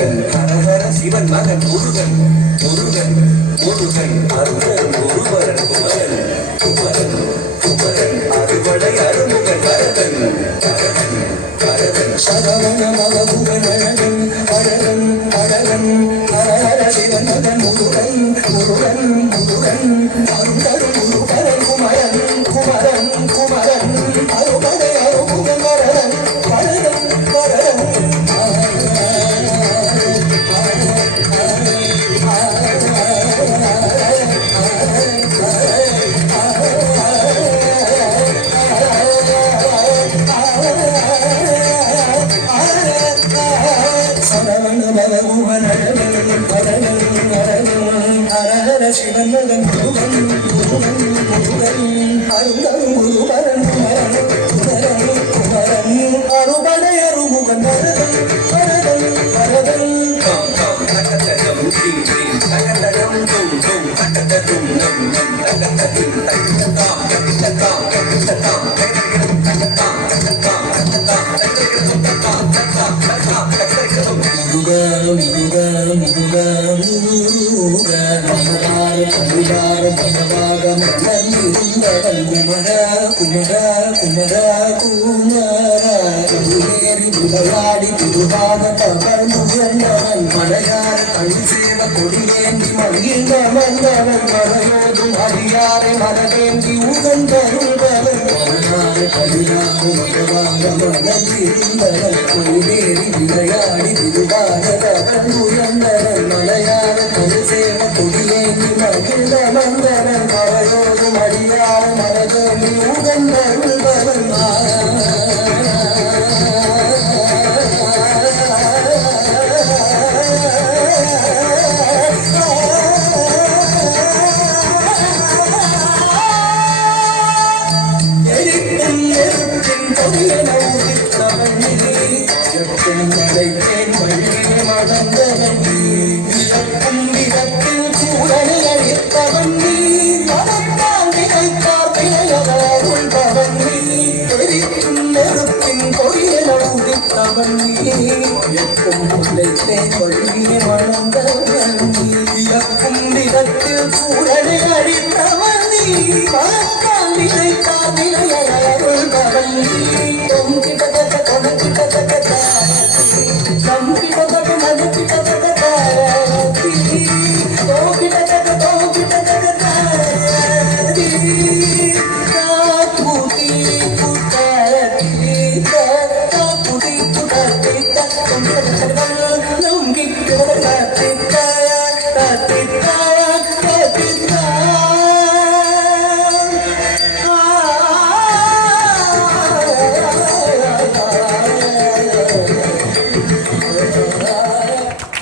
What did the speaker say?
Arakan ஹரஹர சிவன் மகன் முருகன் முருகன் முருகன் அருகன் குருவரன் குமரன் குமரன் குமரன் அறுவடை அருமுகன் வரதன் வரதன் வரதன் சரவண மகமுகன் அழகன் அழகன் அழகன் ஹரஹர சிவன் மகன் முருகன் முருகன் முருகன் அருகன் குருவரன் குமரன் குமரன் குமரன் அறுவடை அருமுகன் வரதன் வரதன் வரதன் சிவன் மகன் முருகன் முருகன் முருகன் அருகன் குருவரன் குமரன் குமரன் குமரன் அறுபடை அருமுகன் வரதன் வரதன் வரதன் தகதம் ஸ்ரீ ஸ்ரீ தகதம் தும் தும் தகதம் நம் நம் தகதம் தகதம் தகதம் தகதம் விளையாடி திருவாக பகர்ந்துயர்ந்தவன் மலையாறு கண் சேவ கொடியேந்தி மகிழ்ந்த மன்னவன் மலையோதும் அடியாரை மனதேந்தி உகந்தருள்பவன் மலையாறு கடியாறு மகவாக மனதிருந்தவன் கொடியேறி விளையாடி திருவாக பகர்ந்துயர்ந்தவன்